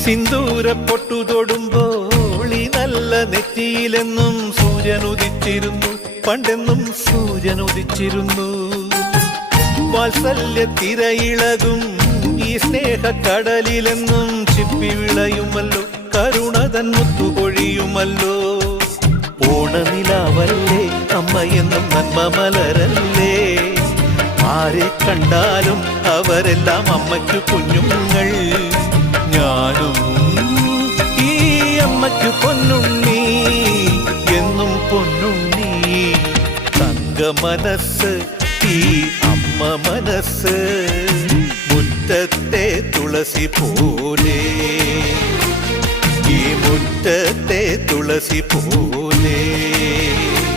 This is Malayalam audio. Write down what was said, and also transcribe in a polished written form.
സിന്ദൂര പൊട്ടു തൊടുമ്പോൾ ഈ നല്ല നെറ്റിയിലെന്നും സൂര്യൻ ഉദിച്ചിരുന്നു, പണ്ടെന്നും സൂര്യൻ ഉദിച്ചിരുന്നു. വാത്സല്യ തിരയിളകും ഈ സ്നേഹക്കടലിലെന്നും ചിപ്പി വിളയുമല്ലോ, കരുണതൻ മുത്തുപൊഴിയുമല്ലോ. ഓണനിലാവല്ലേ അമ്മയെന്നും നന്മ മലരല്ലേ, ആരെ കണ്ടാലും അവരെല്ലാം അമ്മയ്ക്കു കുഞ്ഞുങ്ങൾ. ഞാനും ഈ അമ്മയ്ക്കു പൊന്നുണ്ണി, എന്നും പൊന്നുണ്ണി. തങ്ക മനസ്സ് ഈ അമ്മ മനസ്സ്, മുറ്റത്തെ തുളസി പോലെ, ഈ മുറ്റത്തെ തുളസി പോലെ.